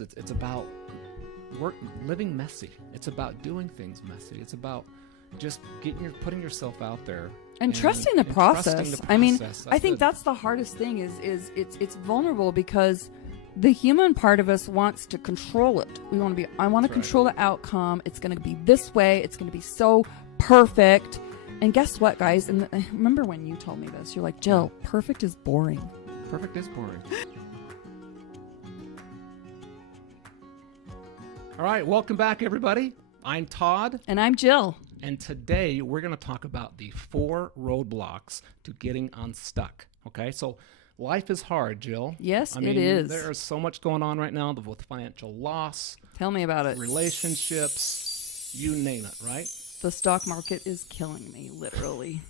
It's about living messy. It's about doing things messy. It's about just putting yourself out there and trusting the process. I mean, I think that's the hardest thing is it's vulnerable because the human part of us wants to control it. I want to control the outcome. It's going to be this way. It's going to be so perfect. And guess what, guys? And I remember when you told me this, you're like, Jill, perfect is boring. Perfect is boring. All right, welcome back, everybody. I'm Todd. And I'm Jill. And today we're going to talk about the 4 roadblocks to getting unstuck. Okay, so life is hard, Jill. Yes, it is. There is so much going on right now with financial loss. Tell me about it. Relationships, you name it, right? The stock market is killing me, literally.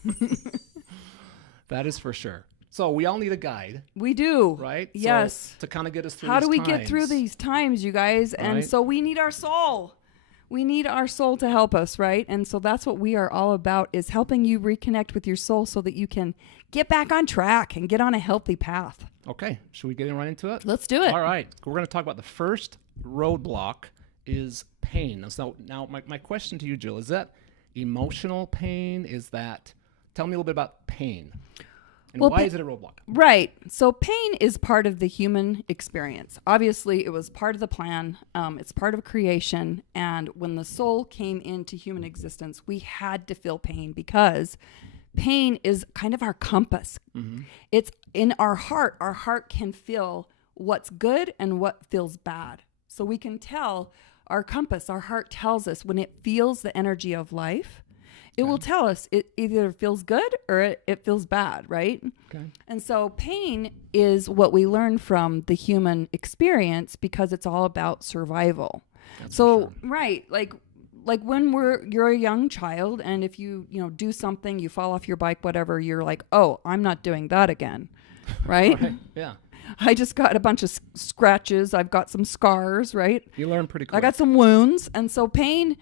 That is for sure. So we all need a guide. We do. Right? Yes. So to kind of get us through How these do we times. get through these times, you guys? And Right. so we need our soul. We need our soul to help us, right? And so that's what we are all about, is helping you reconnect with your soul so that you can get back on track and get on a healthy path. Okay. Should we get right into it? Let's do it. All right. We're going to talk about the first roadblock is pain. So now my question to you, Jill, is that emotional pain? Tell me a little bit about pain. And why is it a roadblock? Right. So pain is part of the human experience. Obviously, it was part of the plan. It's part of creation. And when the soul came into human existence, we had to feel pain because pain is kind of our compass. Mm-hmm. It's in our heart. Our heart can feel what's good and what feels bad. So we can tell our compass, our heart tells us when it feels the energy of life. It will tell us it either feels good or it feels bad, right? Okay. And so pain is what we learn from the human experience because it's all about survival. That's so, for sure. Right, like when you're a young child and if you do something, you fall off your bike, whatever, you're like, oh, I'm not doing that again, right? Right. Yeah. I just got a bunch of scratches. I've got some scars, right? You learn pretty quick. I got some wounds. And so pain,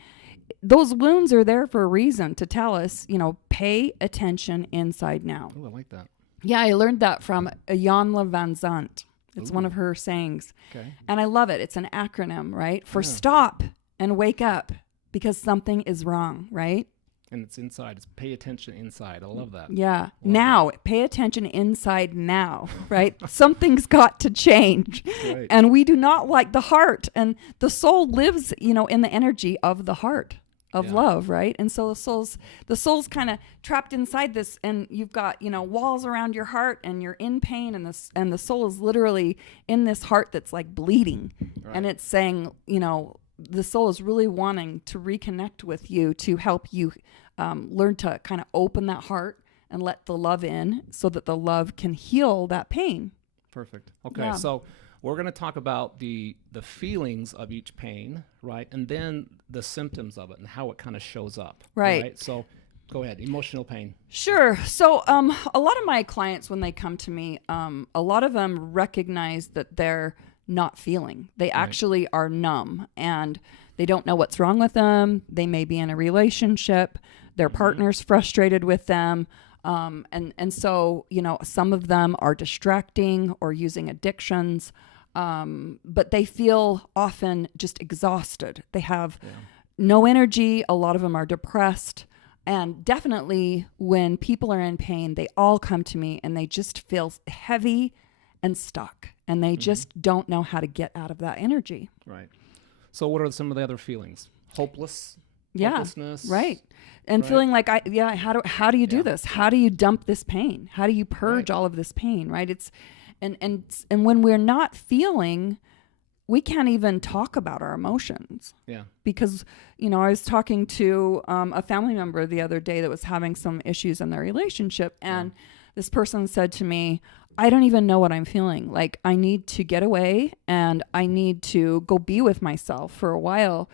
those wounds are there for a reason to tell us, pay attention inside now. Oh, I like that. Yeah, I learned that from Iyanla Van Zandt. It's one of her sayings. Okay. And I love it. It's an acronym, right? For stop and wake up because something is wrong, right? And it's inside. It's pay attention inside. I love that. Yeah. Now, pay attention inside now, right? Something's got to change. Right. And we do not like the heart. And the soul lives, in the energy of the heart of love, right? And so the soul's kind of trapped inside this, and you've got, walls around your heart and you're in pain, and the soul is literally in this heart that's like bleeding. Right. And it's saying, the soul is really wanting to reconnect with you to help you learn to kind of open that heart and let the love in so that the love can heal that pain. Perfect. Okay, Yeah. So we're going to talk about the feelings of each pain, right? And then the symptoms of it and how it kind of shows up. Right. So go ahead. Emotional pain. Sure. So a lot of my clients, when they come to me, a lot of them recognize that they're not feeling. They actually are numb and they don't know what's wrong with them. They may be in a relationship. Their partner's frustrated with them. And so, some of them are distracting or using addictions. But they feel often just exhausted. They have no energy. A lot of them are depressed. And definitely when people are in pain, they all come to me and they just feel heavy and stuck. And they just don't know how to get out of that energy. Right. So what are some of the other feelings? Hopelessness. Right. And feeling like, how do you do this? How do you dump this pain? How do you purge all of this pain? Right. It's, and when we're not feeling, we can't even talk about our emotions. Yeah. Because, I was talking to a family member the other day that was having some issues in their relationship. And this person said to me, I don't even know what I'm feeling. Like, I need to get away and I need to go be with myself for a while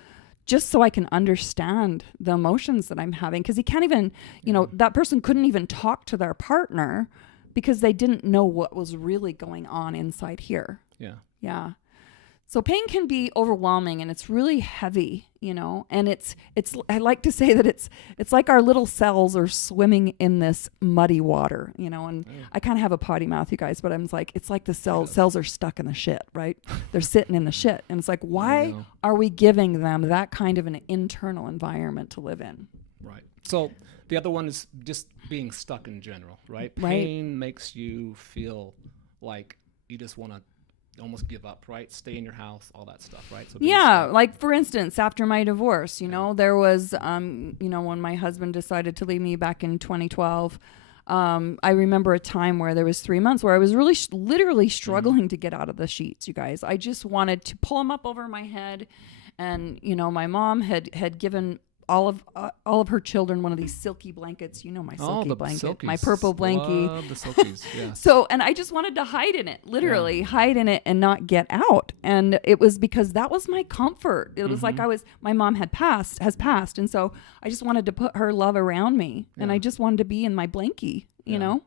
just so I can understand the emotions that I'm having. Because he can't even, that person couldn't even talk to their partner because they didn't know what was really going on inside here. Yeah. Yeah. So pain can be overwhelming and it's really heavy, you know, and it's I like to say that it's like our little cells are swimming in this muddy water, you know, and I kind of have a potty mouth, you guys, but I'm like, it's like the cells are stuck in the shit, right? They're sitting in the shit. And it's like, why are we giving them that kind of an internal environment to live in? Right. So the other one is just being stuck in general, right? Pain makes you feel like you just want to almost give up, right? Stay in your house, all that stuff, right? So yeah, like for instance, after my divorce, you know, there was, you know, when my husband decided to leave me back in 2012, I remember a time where there was 3 months where I was really literally struggling to get out of the sheets, you guys. I just wanted to pull them up over my head. And, you know, my mom had given all of her children one of these silky blankets. You know, my silky blanket, silkies. my purple blankie. Love the silkies, yeah. So, and I just wanted to hide in it, literally hide in it and not get out. And it was because that was my comfort. It was like my mom has passed. And so I just wanted to put her love around me and I just wanted to be in my blankie, you know?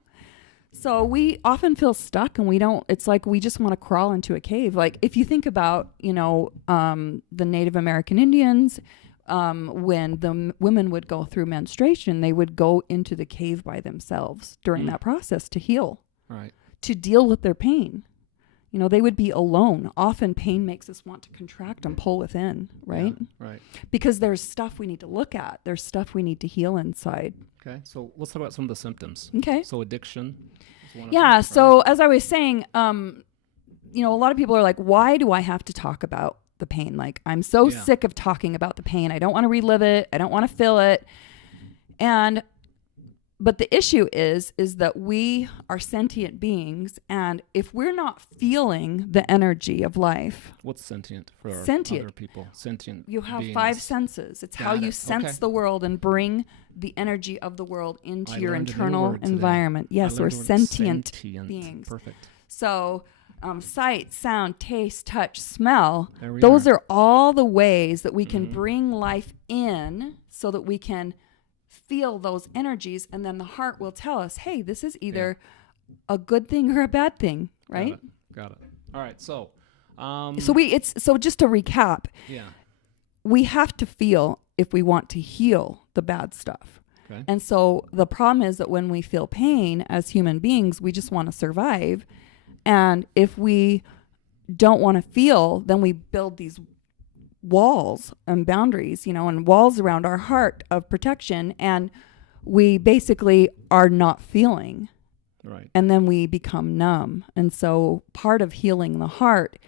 So we often feel stuck and it's like we just want to crawl into a cave. Like if you think about, you know, the Native American Indians, when the women would go through menstruation, they would go into the cave by themselves during that process to heal, to deal with their pain. You know, they would be alone. Often pain makes us want to contract and pull within, right? Yeah, right. Because there's stuff we need to look at. There's stuff we need to heal inside. Okay, so let's talk about some of the symptoms. Okay. So addiction is one of Yeah, them, so as I was saying, you know, a lot of people are like, why do I have to talk about the pain? Like, I'm so sick of talking about the pain. I don't want to relive it. I don't want to feel it. But the issue is that we are sentient beings. And if we're not feeling the energy of life. What's sentient for sentient. Other people? Sentient You have beings. 5 senses. It's how you sense the world and bring the energy of the world into your internal environment. Yes, we're sentient beings. Perfect. So sight, sound, taste, touch, smell. Those are all the ways that we can bring life in so that we can feel those energies. And then the heart will tell us, hey, this is either a good thing or a bad thing, right? Got it. All right. So, so just to recap, we have to feel if we want to heal the bad stuff. Okay. And so the problem is that when we feel pain as human beings, we just want to survive. And if we don't want to feel, then we build these walls and boundaries, you know, and walls around our heart of protection. And we basically are not feeling. Right. And then we become numb. And so part of healing the heart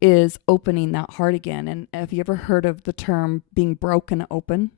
is opening that heart again. And have you ever heard of the term being broken open?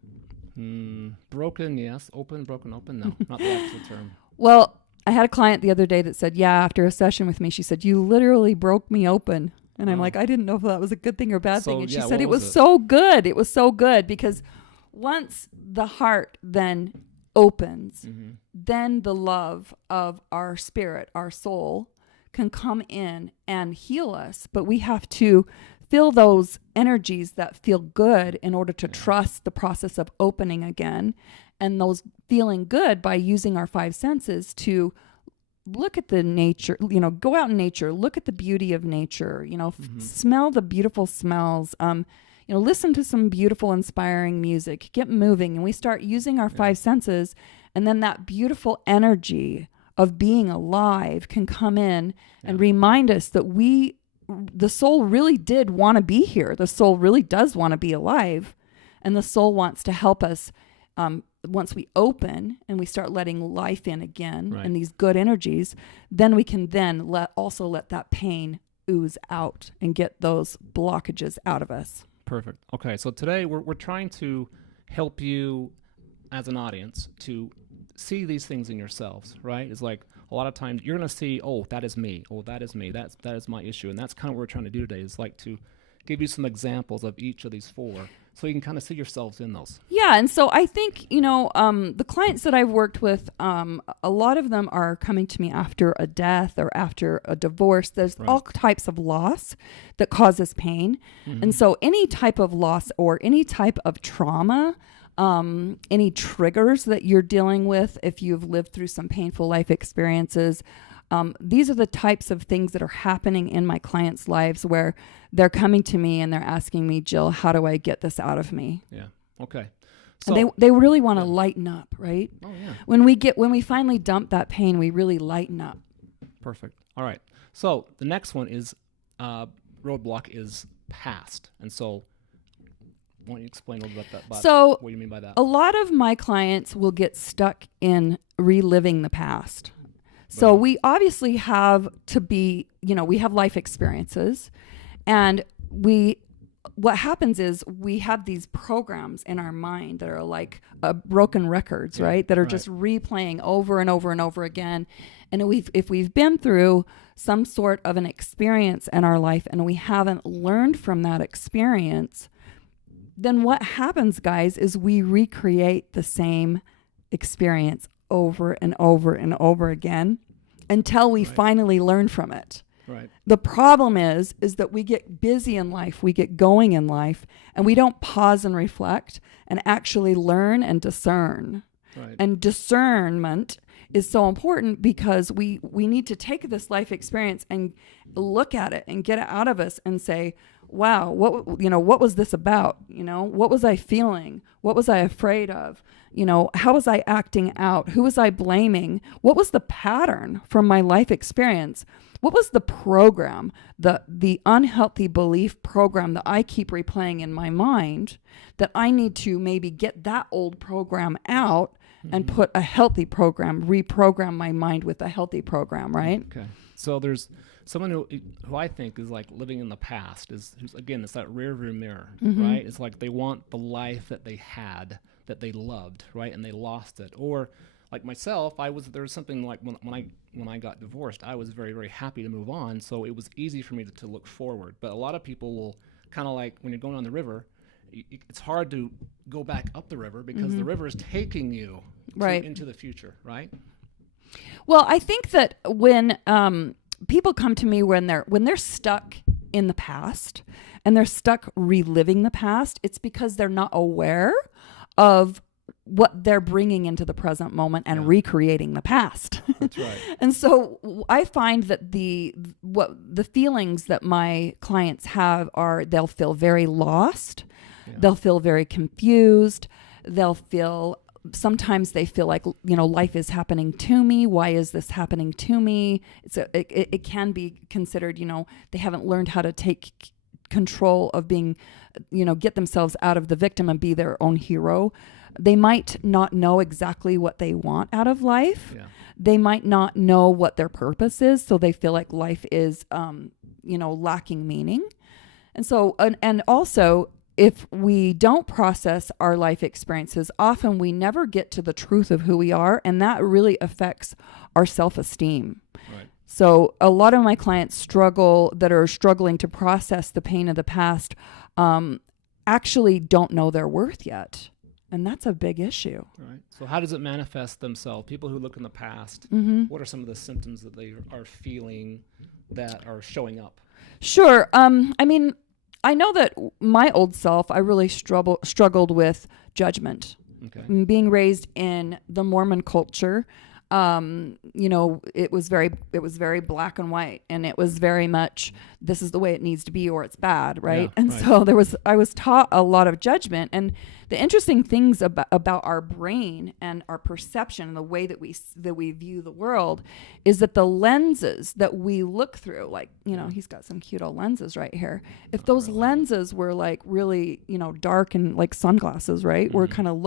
Broken, yes. Open, broken, open. No, not the actual term. Well, I had a client the other day that said, after a session with me, she said, you literally broke me open. And I'm like, I didn't know if that was a good thing or bad thing. And she said, it was so good. It was so good because once the heart then opens, then the love of our spirit, our soul, can come in and heal us. But we have to feel those energies that feel good in order to trust the process of opening again. And those feeling good by using our 5 senses to look at the nature, you know, go out in nature, look at the beauty of nature, you know, smell the beautiful smells, you know, listen to some beautiful, inspiring music, get moving. And we start using our 5 senses. And then that beautiful energy of being alive can come in and remind us that the soul really did want to be here. The soul really does want to be alive. And the soul wants to help us once we open and we start letting life in again and these good energies, then we can then let that pain ooze out and get those blockages out of us. Perfect. Okay, so today we're trying to help you as an audience to see these things in yourselves, right? It's like a lot of times you're going to see, oh, that is me. Oh, that is me. That is my issue. And that's kind of what we're trying to do today is like to give you some examples of each of these 4 so you can kind of see yourselves in those. Yeah, and so I think, you know, the clients that I've worked with, a lot of them are coming to me after a death or after a divorce. There's all types of loss that causes pain. And so any type of loss or any type of trauma, any triggers that you're dealing with, if you've lived through some painful life experiences, These are the types of things that are happening in my clients' lives where they're coming to me and they're asking me, Jill, how do I get this out of me? Yeah. Okay. So, And they really want to lighten up, right? Oh, yeah. When we finally dump that pain, we really lighten up. Perfect. All right. So the next one is roadblock is past. And so why don't you explain a little bit about So what you mean by that? a lot of my clients will get stuck in reliving the past. So we obviously have to be, we have life experiences, and what happens is we have these programs in our mind that are like broken records, right? That are just replaying over and over and over again. And if we've been through some sort of an experience in our life and we haven't learned from that experience, then what happens, guys, is we recreate the same experience over and over and over again until we finally learn from it. Right. The problem is that we get busy in life, we get going in life, and we don't pause and reflect and actually learn and discern. Right. And discernment is so important because we need to take this life experience and look at it and get it out of us and say, wow, what was this about? What was I feeling? What was I afraid of? How was I acting out? Who was I blaming? What was the pattern from my life experience? What was the program, the unhealthy belief program that I keep replaying in my mind that I need to maybe get that old program out and put a healthy program, reprogram my mind with a healthy program, right? Okay. So there's someone who I think is like living in the past, who's again, it's that rear view mirror, right? It's like they want the life that they had, that they loved, right? And they lost it. Or like myself, there was something like when I got divorced, I was very, very happy to move on. So it was easy for me to look forward. But a lot of people will kind of like when you're going on the river, it's hard to go back up the river because the river is taking you into the future, right? Well, I think that when people come to me when they're stuck in the past and they're stuck reliving the past, it's because they're not aware of what they're bringing into the present moment and recreating the past. That's right. And so I find that the feelings that my clients have are they'll feel very lost. Yeah. They'll feel very confused. Sometimes they feel like, life is happening to me. Why is this happening to me? It can be considered, they haven't learned how to take control of being, get themselves out of the victim and be their own hero. They might not know exactly what they want out of life. Yeah. They might not know what their purpose is. So they feel like life is, lacking meaning. And so, and also, if we don't process our life experiences, often we never get to the truth of who we are, and that really affects our self-esteem. Right. So a lot of my clients that are struggling to process the pain of the past, actually don't know their worth yet. And that's a big issue. Right. So how does it manifest themselves? People who look in the past, what are some of the symptoms that they are feeling that are showing up? Sure. I know that my old self, I really struggled with judgment. Okay. Being raised in the Mormon culture, it was very black and white, and it was very much this is the way it needs to be or it's bad, right? Yeah, and so I was taught a lot of judgment. And the interesting things about our brain and our perception and the way that we view the world is that the lenses that we look through, like, he's got some cute old lenses right here. If those lenses were like really, dark and like sunglasses, right? We're kind of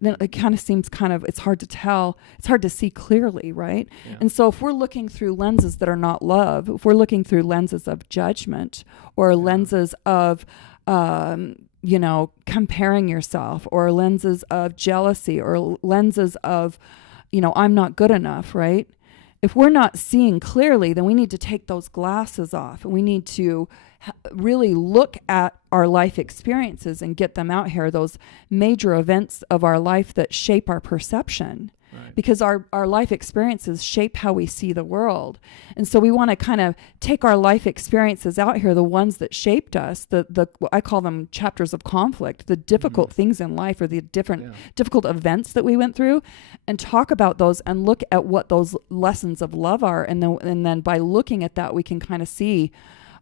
then it kind of seems it's hard to tell. It's hard to see clearly, right? Yeah. And so if we're looking through lenses that are not love, if we're looking through lenses of judgment or lenses of, comparing yourself, or lenses of jealousy, or lenses of, I'm not good enough, right? If we're not seeing clearly, then we need to take those glasses off, and we need to really look at our life experiences and get them out here, those major events of our life that shape our perception. Right. because our life experiences shape how we see the world. And so we want to kind of take our life experiences out here, the ones that shaped us, I call them chapters of conflict, the difficult things in life or the difficult events that we went through, and talk about those and look at what those lessons of love are. And then by looking at that, we can kind of see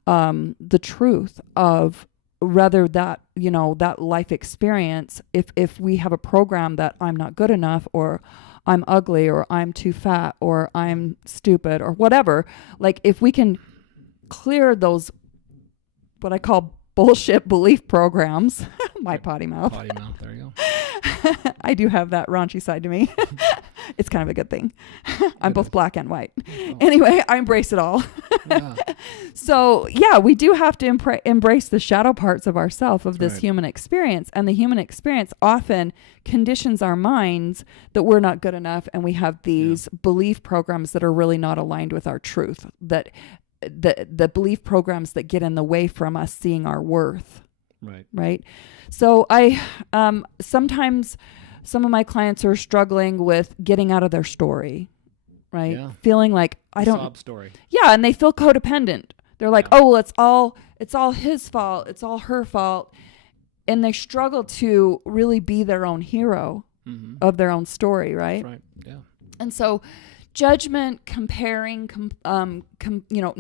the truth of rather that, that life experience. If we have a program that I'm not good enough, or I'm ugly, or I'm too fat, or I'm stupid, or whatever, like if we can clear those, what I call bullshit belief programs, my potty mouth. Potty mouth, there you go. I do have that raunchy side to me. It's kind of a good thing. I'm both black and white. Oh. Anyway, I embrace it all. Yeah. So yeah, we do have to embrace the shadow parts of ourself, of this human experience. And the human experience often conditions our minds that we're not good enough. And we have these belief programs that are really not aligned with our truth, that the belief programs that get in the way from us seeing our worth. Right. So I, sometimes some of my clients are struggling with getting out of their story, right? Yeah. Feeling like sob story. Yeah. And they feel codependent. They're like, oh, well, it's all his fault. It's all her fault. And they struggle to really be their own hero of their own story. Right. That's right. Yeah. And so judgment, comparing,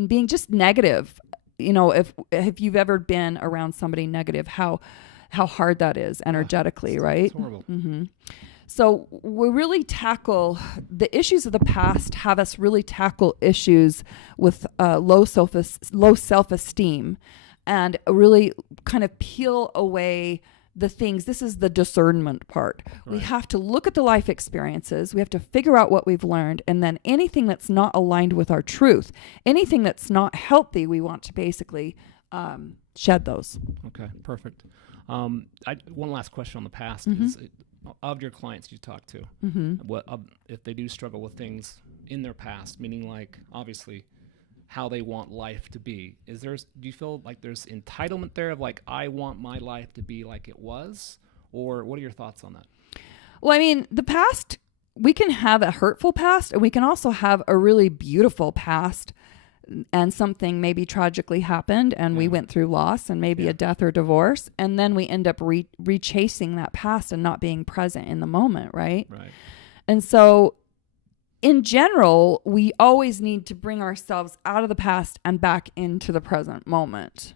being just negative, if you've ever been around somebody negative, how hard that is energetically, right? It's horrible. Mm-hmm. So we really tackle the issues of the past, have us really tackle issues with low self-esteem, and really kind of peel away the things. This is the discernment part. Right. We have to look at the life experiences. We have to figure out what we've learned. And then anything that's not aligned with our truth, anything that's not healthy, we want to basically shed those. Okay, perfect. One last question on the past is, of your clients you talk to, what if they do struggle with things in their past, meaning like obviously how they want life to be, do you feel like there's entitlement there of like, I want my life to be like it was, or what are your thoughts on that? Well, I mean, the past, we can have a hurtful past, and we can also have a really beautiful past, and something maybe tragically happened, and we went through loss and maybe a death or divorce, and then we end up rechasing that past and not being present in the moment, right? Right. And so in general, we always need to bring ourselves out of the past and back into the present moment,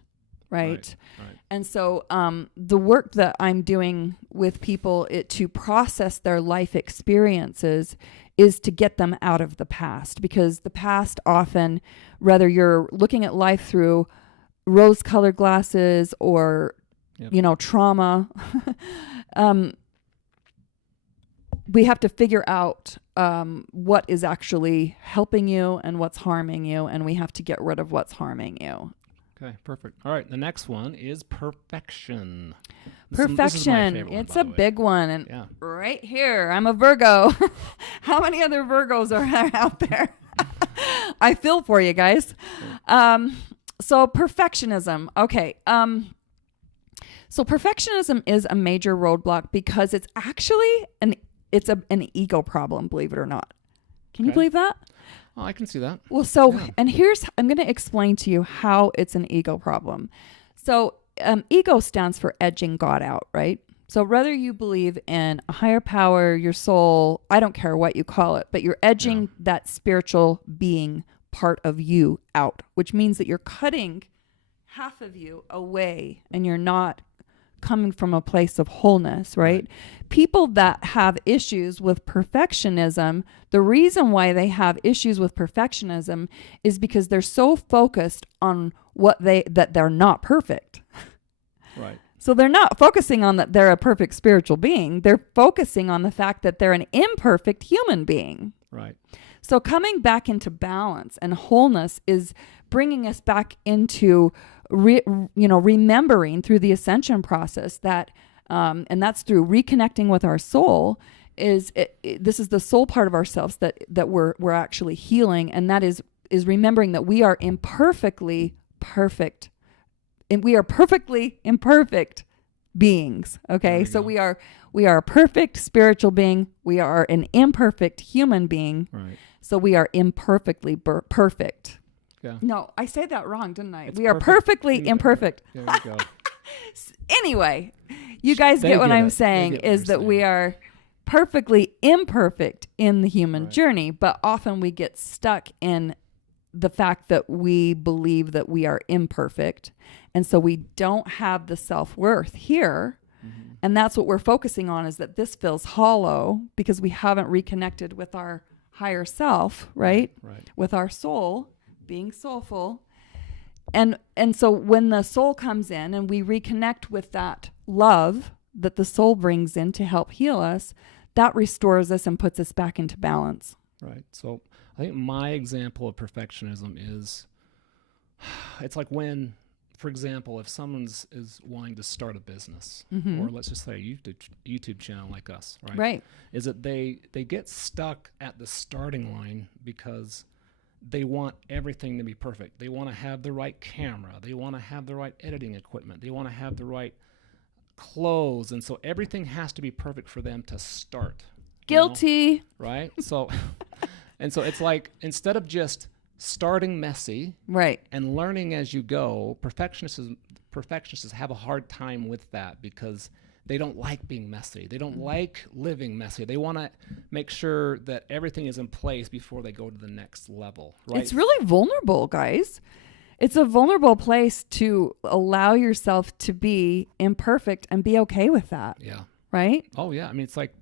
right? And so the work that I'm doing with people to process their life experiences is to get them out of the past, because the past often, whether you're looking at life through rose-colored glasses or, trauma, we have to figure out what is actually helping you and what's harming you, and we have to get rid of what's harming you. Okay, perfect. All right, the next one is perfection. Perfection. It's a big one. And right here, I'm a Virgo. How many other Virgos are out there? I feel for you guys. So perfectionism. Okay. So perfectionism is a major roadblock because it's actually an ego problem, believe it or not. Can you believe that? Oh, I can see that. Well, and I'm going to explain to you how it's an ego problem. So ego stands for edging God out, right? So whether you believe in a higher power, your soul, I don't care what you call it, but you're edging that spiritual being part of you out, which means that you're cutting half of you away and you're not coming from a place of wholeness, right? People that have issues with perfectionism, the reason why they have issues with perfectionism is because they're so focused on that they're not perfect. Right. So they're not focusing on that they're a perfect spiritual being. They're focusing on the fact that they're an imperfect human being. Right. So coming back into balance and wholeness is bringing us back into remembering through the ascension process that, and that's through reconnecting with our soul. This is the soul part of ourselves that we're actually healing, and that is remembering that we are imperfectly perfect, and we are perfectly imperfect beings. Okay. you So go. we are a perfect spiritual being. We are an imperfect human being. Right. So we are imperfectly perfect. Yeah. No, I said that wrong, didn't I? It's We are perfect. perfectly imperfect. There you go. Anyway, you guys They get what get I'm it. They saying get what is you're that we saying. are perfectly imperfect in the human Right. journey, but often we get stuck in the fact that we believe that we are imperfect. And so we don't have the self-worth here. Mm-hmm. And that's what we're focusing on, is that this feels hollow because we haven't reconnected with our higher self, right? Right. With our soul, being soulful. And so when the soul comes in and we reconnect with that love that the soul brings in to help heal us, that restores us and puts us back into balance. Right. So I think my example of perfectionism is, it's like when, for example, if someone's is wanting to start a business, or let's just say a YouTube channel like us, right? Right. Is that they get stuck at the starting line because they want everything to be perfect. They want to have the right camera. They want to have the right editing equipment. They want to have the right clothes. And so everything has to be perfect for them to start. Guilty. Right? So, and so it's like, instead of just starting messy Right. and learning as you go, perfectionists have a hard time with that because they don't like being messy. They don't like living messy. They want to make sure that everything is in place before they go to the next level, right? It's really vulnerable, guys. It's a vulnerable place to allow yourself to be imperfect and be okay with that, Yeah. right? Oh, yeah. I mean, it's like,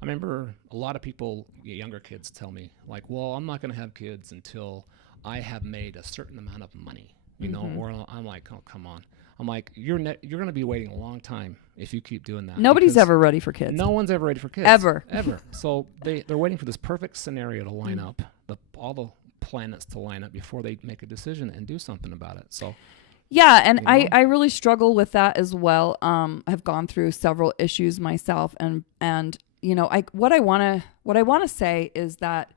I remember a lot of people, younger kids, tell me, like, well, I'm not going to have kids until I have made a certain amount of money, you know, or I'm like, oh, come on. I'm like, you're going to be waiting a long time if you keep doing that. Nobody's because ever ready for kids. No one's ever ready for kids. Ever. So they're waiting for this perfect scenario to line up, all the planets to line up before they make a decision and do something about it. So yeah, and you know? I really struggle with that as well. I've gone through several issues myself, and you know, what I want to say is that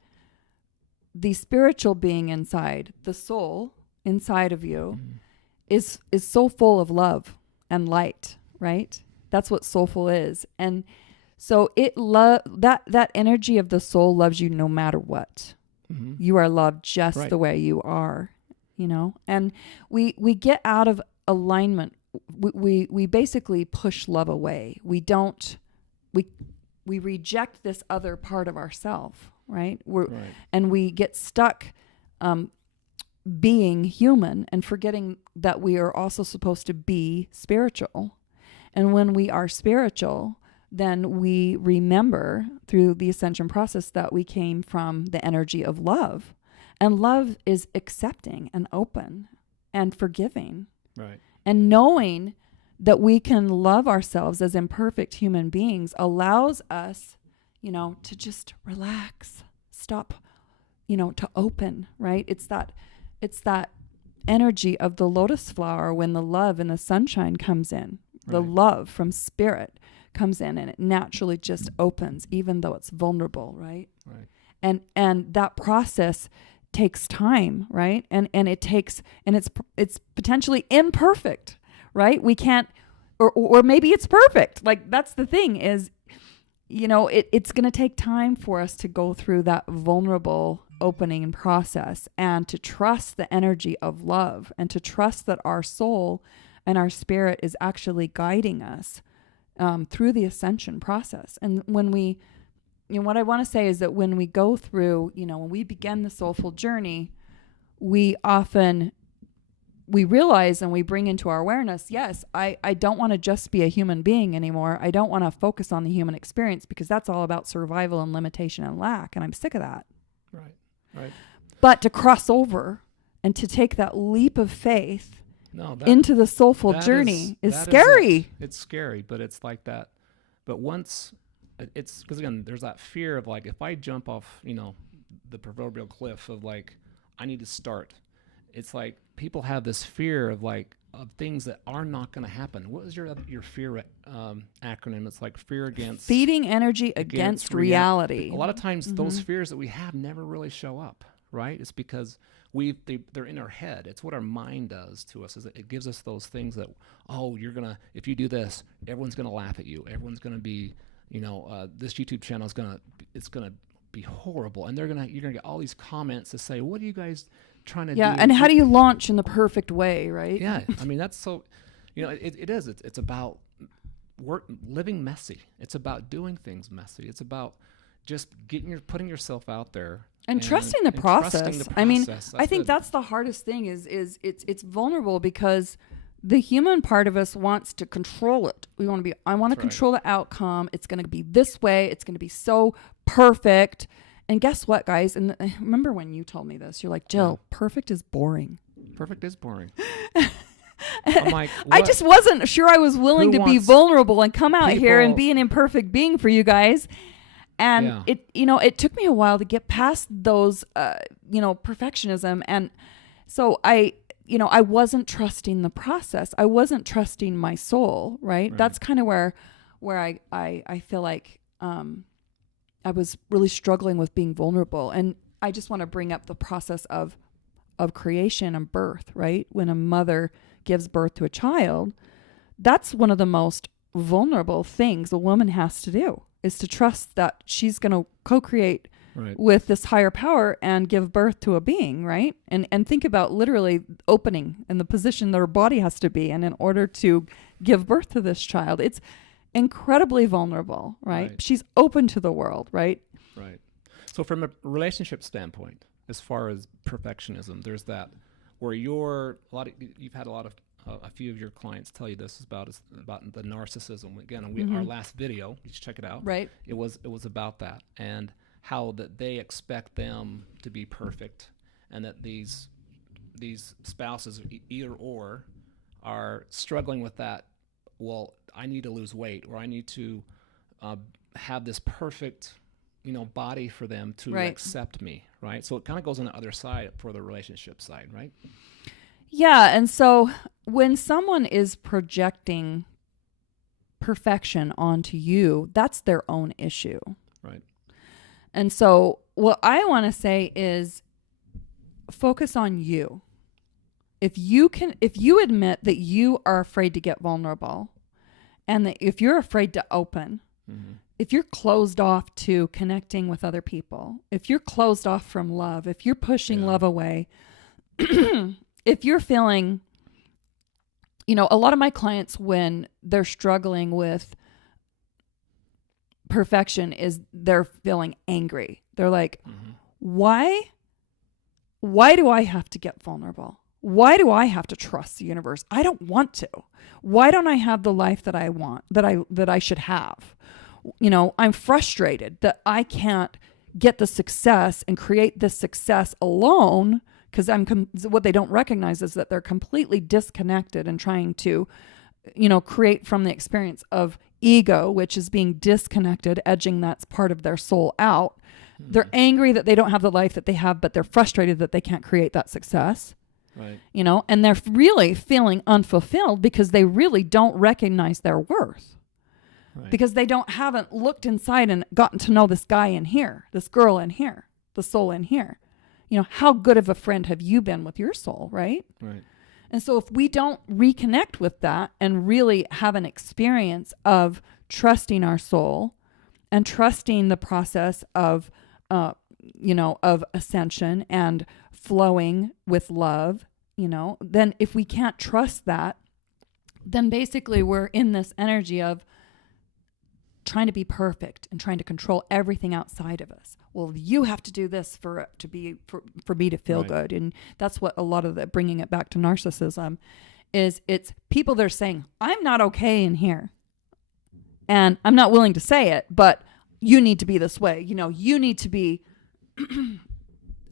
the spiritual being inside, the soul inside of you, is so full of love and light, right? That's what soulful is. And so that energy of the soul loves you no matter what. Mm-hmm. You are loved just Right. the way you are, you know? And we get out of alignment. We basically push love away. We reject this other part of ourself, right? Right. And we get stuck being human and forgetting that we are also supposed to be spiritual. And when we are spiritual, then we remember through the ascension process that we came from the energy of love. And love is accepting and open and forgiving. Right. And knowing that we can love ourselves as imperfect human beings allows us, you know, to just relax, stop, you know, to open, right? It's that energy of the lotus flower when the love and the sunshine comes in. The Right. love from spirit comes in and it naturally just opens, even though it's vulnerable, right? Right. And that process takes time, right? And it's potentially imperfect, right? We can't, or maybe it's perfect. Like, that's the thing is, you know, it's going to take time for us to go through that vulnerable opening process and to trust the energy of love and to trust that our soul and our spirit is actually guiding us through the ascension process. And when we, you know, what I want to say is that when we go through, you know, when we begin the soulful journey, we realize and we bring into our awareness, yes, I don't want to just be a human being anymore. I don't want to focus on the human experience because that's all about survival and limitation and lack. And I'm sick of that. Right. Right. But to cross over and to take that leap of faith No, into the soulful that journey is that scary. it. It's scary, but it's like that. But once it's, because again, there's that fear of like, if I jump off, you know, the proverbial cliff of like, I need to start. It's like people have this fear of like, of things that are not going to happen. What was your fear acronym? It's like fear against Feeding energy against reality. A lot of times those fears that we have never really show up, right? It's because they're in our head. It's what our mind does to us. Is it gives us those things that, oh, if you do this, everyone's gonna laugh at you. Everyone's gonna be, this YouTube channel it's gonna be horrible, and you're gonna get all these comments to say, what are you guys trying to do? Yeah, and how do you launch in the perfect way, right? Yeah, I mean that's so, it's about living messy. It's about doing things messy. It's about just putting yourself out there and trusting the process. I mean, I think that's the hardest thing is it's vulnerable because the human part of us wants to control it. I want to control the outcome. It's going to be this way. It's going to be so perfect. And guess what, guys? And remember when you told me this, you're like, Jill, perfect is boring. Perfect is boring. I'm like, I just wasn't sure I was willing to be vulnerable and come out here and be an imperfect being for you guys. And it took me a while to get past those, perfectionism. And so I wasn't trusting the process. I wasn't trusting my soul, right? That's kind of where I feel like I was really struggling with being vulnerable. And I just want to bring up the process of creation and birth, right? When a mother gives birth to a child, that's one of the most vulnerable things a woman has to do, is to trust that she's going to co-create with this higher power and give birth to a being, right? And think about literally opening and the position that her body has to be in order to give birth to this child. It's incredibly vulnerable, right? She's open to the world, right? Right. So from a relationship standpoint, as far as perfectionism, there's that where you've had a few of your clients tell you this about the narcissism. Again, our last video, you should check it out. Right. It was about that, and how that they expect them to be perfect, and that these spouses, either or, are struggling with that. Well, I need to lose weight, or I need to have this perfect, body for them to accept me, right? So it kind of goes on the other side for the relationship side, right? Yeah, and so when someone is projecting perfection onto you, that's their own issue. Right. And so what I want to say is focus on you. If you admit that you are afraid to get vulnerable, and that if you're afraid to open, if you're closed off to connecting with other people, if you're closed off from love, if you're pushing love away, if you're feeling, a lot of my clients, when they're struggling with perfection, is they're feeling angry. They're like, why do I have to get vulnerable? Why do I have to trust the universe? I don't want to. Why don't I have the life that I want, that I should have? I'm frustrated that I can't get the success and create this success alone, because what they don't recognize is that they're completely disconnected and trying to, create from the experience of ego, which is being disconnected, edging that's part of their soul out. They're angry that they don't have the life that they have, but they're frustrated that they can't create that success. Right. And they're really feeling unfulfilled because they really don't recognize their worth. Right. Because they haven't looked inside and gotten to know this guy in here, this girl in here, the soul in here. How good of a friend have you been with your soul, right? Right. And so if we don't reconnect with that and really have an experience of trusting our soul and trusting the process of, of ascension and flowing with love, then if we can't trust that, then basically we're in this energy of trying to be perfect and trying to control everything outside of us. Well, you have to do this for me to feel good. And that's what a lot of the bringing it back to narcissism is. It's people that are saying, I'm not okay in here. And I'm not willing to say it, but you need to be this way. You need to be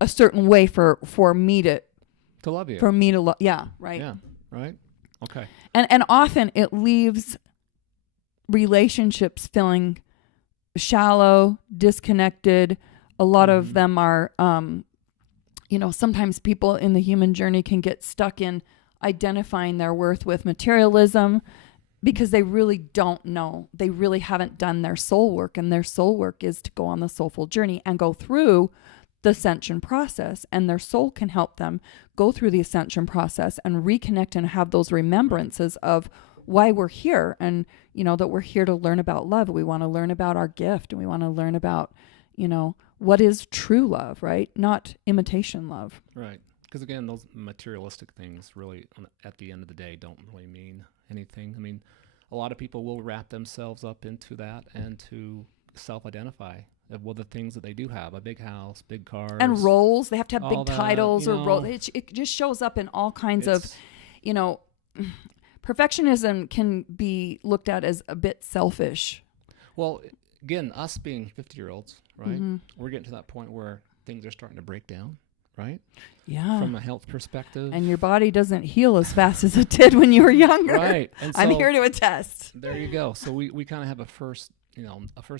a certain way for me to love you. For me to love. Yeah. Right. Yeah. Right. Okay. And often it leaves relationships feeling shallow, disconnected. A lot of them are, sometimes people in the human journey can get stuck in identifying their worth with materialism because they really don't know. They really haven't done their soul work, and their soul work is to go on the soulful journey and go through the ascension process, and their soul can help them go through the ascension process and reconnect and have those remembrances of why we're here, and that we're here to learn about love. We want to learn about our gift, and we want to learn about what is true love, right? Not imitation love. Right. Because again, those materialistic things really, at the end of the day, don't really mean anything. I mean, a lot of people will wrap themselves up into that and to self-identify with the things that they do have: a big house, big cars, and roles. They have to have all big that, titles or roles. It just shows up in all kinds of, perfectionism can be looked at as a bit selfish. Well, again, us being 50-year-olds, right? Mm-hmm. We're getting to that point where things are starting to break down, right? Yeah. From a health perspective. And your body doesn't heal as fast as it did when you were younger. Right. And so, I'm here to attest. There you go. So we kind of have a first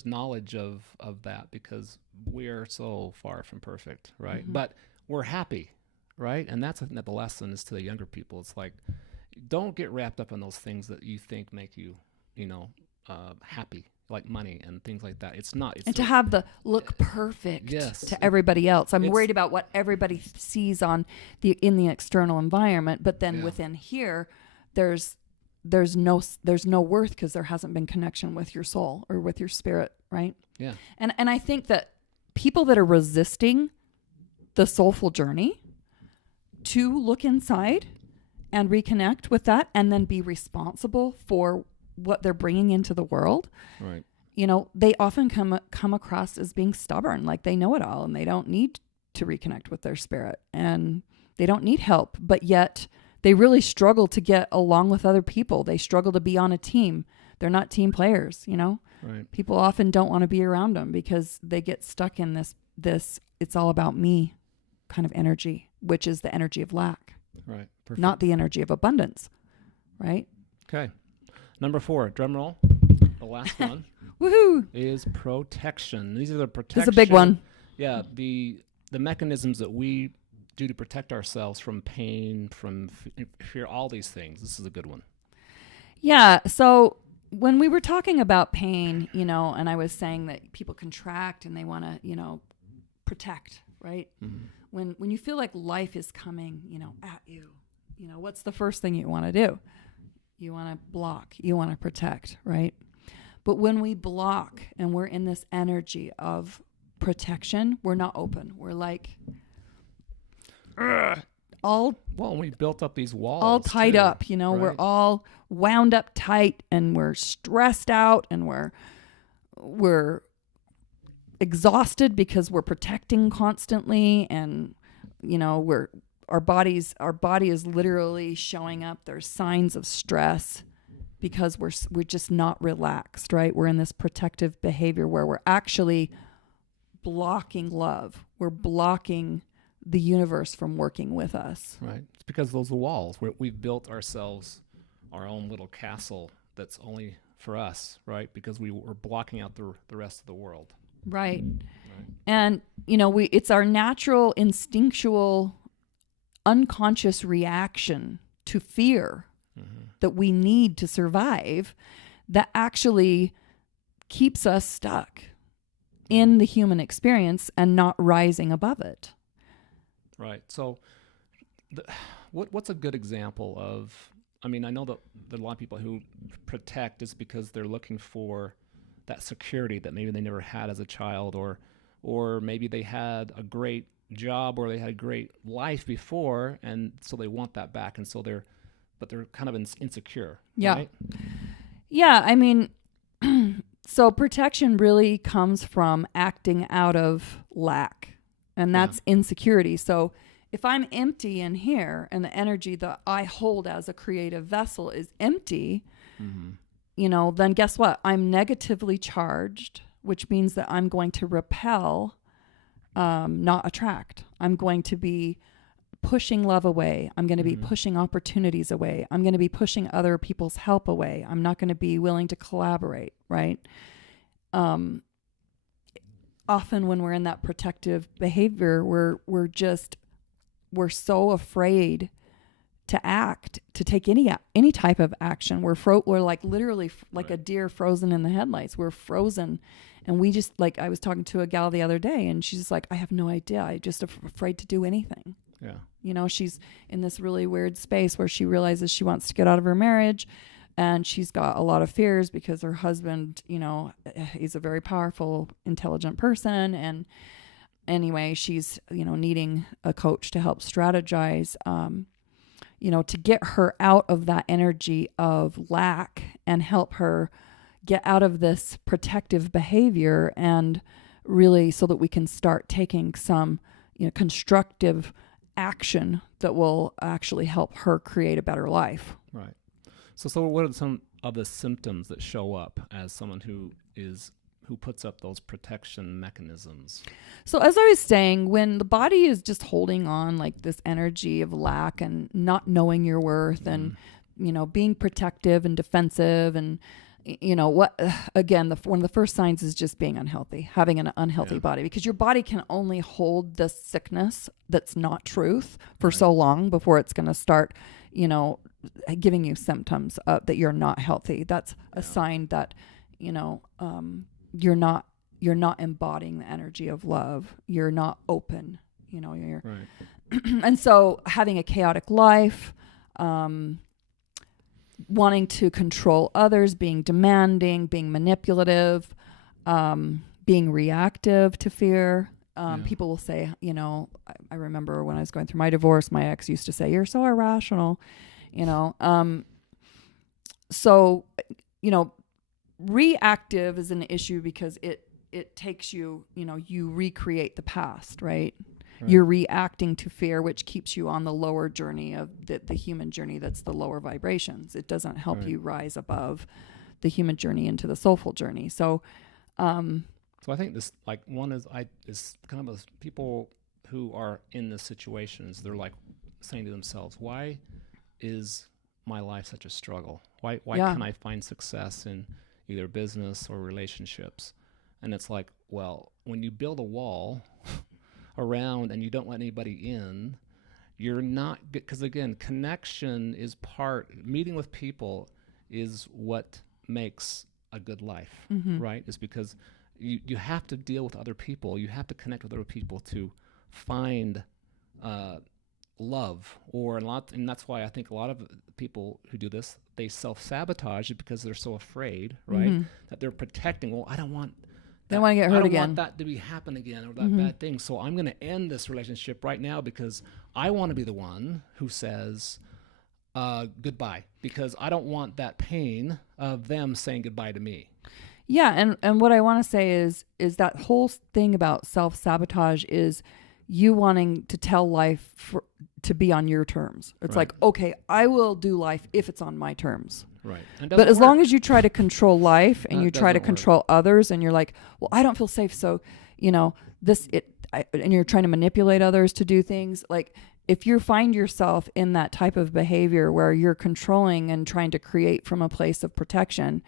knowledge of that, because we are so far from perfect, right? Mm-hmm. But we're happy, right? And that's the lesson is to the younger people. It's like, don't get wrapped up in those things that you think make you, happy, like money and things like that. It's not. And to have the look perfect to everybody else. I'm worried about what everybody sees in the external environment, but then within here, there's no worth, because there hasn't been connection with your soul or with your spirit, right? Yeah. And I think that people that are resisting the soulful journey to look inside and reconnect with that, and then be responsible for what they're bringing into the world. Right. They often come across as being stubborn, like they know it all and they don't need to reconnect with their spirit and they don't need help, but yet they really struggle to get along with other people. They struggle to be on a team. They're not team players, Right. People often don't want to be around them because they get stuck in this it's all about me kind of energy, which is the energy of lack. Right. Perfect. Not the energy of abundance, right? Okay. Number 4, drum roll. The last one. Woohoo! Is protection. These are the protection. This is a big one. Yeah, the mechanisms that we do to protect ourselves from pain, from fear, all these things. This is a good one. Yeah, so when we were talking about pain, and I was saying that people contract and they want to, protect, right? Mm-hmm. When you feel like life is coming, at you, what's the first thing you want to do? You want to block, you want to protect, right? But when we block and we're in this energy of protection, we're not open. We're like we built up these walls, all tied up, right? We're all wound up tight and we're stressed out and we're exhausted because we're protecting constantly, and our body is literally showing up. There's signs of stress because we're just not relaxed, right? We're in this protective behavior where we're actually blocking love. We're blocking the universe from working with us. Right. It's because those walls, we've built ourselves our own little castle that's only for us, right? Because we were blocking out the rest of the world. Right. And, it's our natural, instinctual, unconscious reaction to fear that we need to survive that actually keeps us stuck in the human experience and not rising above it. Right. So what's a good example of, I know that a lot of people who protect is because they're looking for that security that maybe they never had as a child, or maybe they had a great job or they had a great life before, and so they want that back, and so they're kind of insecure. Yeah. Right? Yeah. So protection really comes from acting out of lack, and that's insecurity. So if I'm empty in here and the energy that I hold as a creative vessel is empty, then guess what? I'm negatively charged, which means that I'm going to repel, not attract. I'm going to be pushing love away. I'm going to be pushing opportunities away. I'm going to be pushing other people's help away. I'm not going to be willing to collaborate, right? Often when we're in that protective behavior, we're so afraid to act, to take any type of action. We're like literally like a deer frozen in the headlights. We're frozen. And we just, like, I was talking to a gal the other day, and she's just like, I have no idea. I just afraid to do anything. Yeah. You know, she's in this really weird space where she realizes she wants to get out of her marriage, and she's got a lot of fears because her husband, you know, he's a very powerful, intelligent person. And anyway, she's, you know, needing a coach to help strategize, you know, to get her out of that energy of lack and help her get out of this protective behavior, and really so that we can start taking some, you know, constructive action that will actually help her create a better life. Right. So what are some of the symptoms that show up as someone who puts up those protection mechanisms? So as I was saying, when the body is just holding on like this energy of lack and not knowing your worth, and, you know, being protective and defensive, and, you know what, again, one of the first signs is just being unhealthy, having an unhealthy body, because your body can only hold this sickness that's not truth for so long before it's going to start, you know, giving you symptoms that you're not healthy. That's a sign that, you know, you're not embodying the energy of love. You're not open, you know, you're and so having a chaotic life, wanting to control others, being demanding, being manipulative, being reactive to fear. People will say, you know, I remember when I was going through my divorce, my ex used to say, "You're so irrational," you know. So, you know, reactive is an issue because it takes you, you know, you recreate the past, right? You're reacting to fear, which keeps you on the lower journey of the human journey. That's the lower vibrations. It doesn't help you rise above the human journey into the soulful journey. So, so I think this, like, one is kind of people who are in this situations. They're like saying to themselves, "Why is my life such a struggle? Why can't I find success in either business or relationships?" And it's like, well, when you build a wall around and you don't let anybody in, you're not, because again, connection is meeting with people is what makes a good life, right? Is because you have to deal with other people. You have to connect with other people to find love, and that's why I think a lot of people who do this, they self-sabotage it because they're so afraid, right? That they're protecting. Well, I don't want they want to get hurt again. I don't want that to happen again, or that bad thing. So I'm going to end this relationship right now because I want to be the one who says goodbye, because I don't want that pain of them saying goodbye to me. Yeah, and what I want to say is that whole thing about self-sabotage is you wanting to tell life to be on your terms. It's like, okay, I will do life if it's on my terms. Right. But as long as you try to control life and you try to control others, and you're like, well, I don't feel safe, so, you know, and you're trying to manipulate others to do things, like, if you find yourself in that type of behavior where you're controlling and trying to create from a place of protection,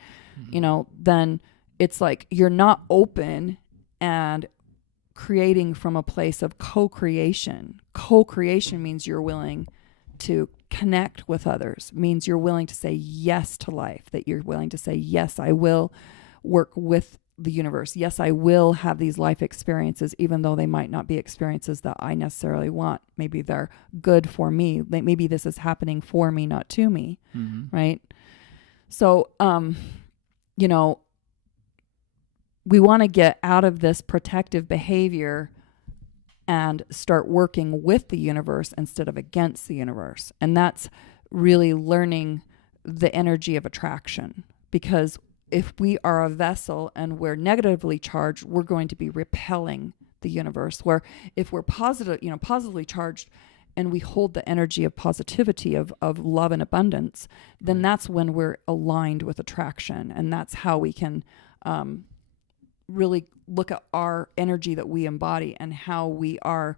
you know, then it's like you're not open and creating from a place of co-creation. Co-creation means you're willing to connect with others, means you're willing to say yes to life, that you're willing to say, yes, I will work with the universe. Yes, I will have these life experiences, even though they might not be experiences that I necessarily want. Maybe they're good for me. Maybe this is happening for me, not to me. Right? So, you know, we want to get out of this protective behavior and start working with the universe instead of against the universe. And that's really learning the energy of attraction, because if we are a vessel and we're negatively charged, we're going to be repelling the universe. Where if we're positively charged and we hold the energy of positivity, of love and abundance, then that's when we're aligned with attraction. And that's how we can really look at our energy that we embody and how we are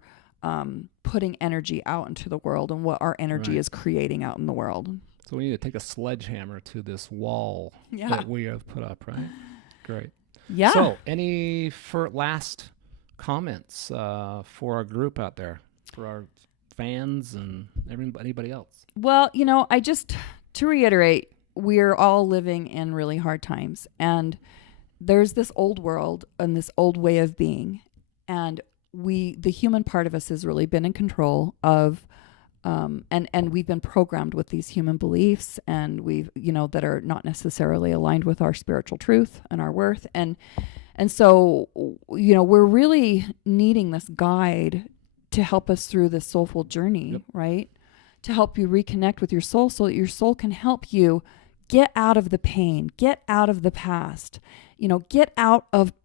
putting energy out into the world and what our energy is creating out in the world. So we need to take a sledgehammer to this wall that we have put up, right? Great. Yeah. So any last comments for our group out there, for our fans and anybody else? Well, to reiterate, we're all living in really hard times, and there's this old world and this old way of being, and the human part of us has really been in control of, and we've been programmed with these human beliefs, and we've, that are not necessarily aligned with our spiritual truth and our worth. And so, we're really needing this guide to help us through this soulful journey, Yep. right? To help you reconnect with your soul so that your soul can help you get out of the pain, get out of the past,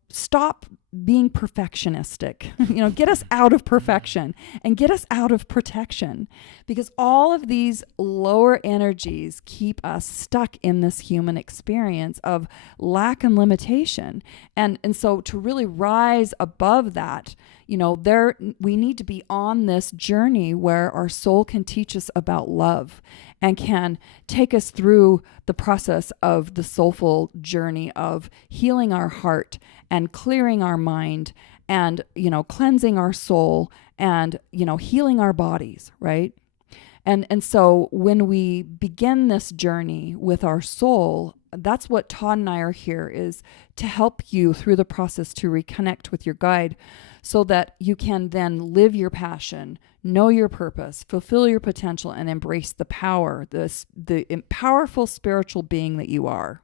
stop being perfectionistic, get us out of perfection and get us out of protection, because all of these lower energies keep us stuck in this human experience of lack and limitation. And so to really rise above that, we need to be on this journey where our soul can teach us about love and can take us through the process of the soulful journey of healing our heart and clearing our mind and, cleansing our soul and, healing our bodies, right? And so when we begin this journey with our soul, that's what Todd and I are here, is to help you through the process to reconnect with your guide so that you can then live your passion, know your purpose, fulfill your potential, and embrace the power, the powerful spiritual being that you are.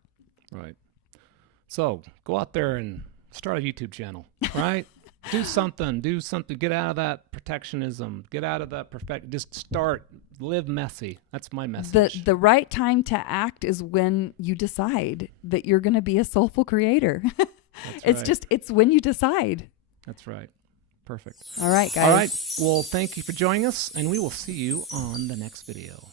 Right. So go out there and start a YouTube channel, right? Do something, get out of that protectionism, get out of that just start, live messy. That's my message. The right time to act is when you decide that you're going to be a soulful creator. It's when you decide. That's right. Perfect. All right, guys. All right. Well, thank you for joining us, and we will see you on the next video.